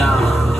down.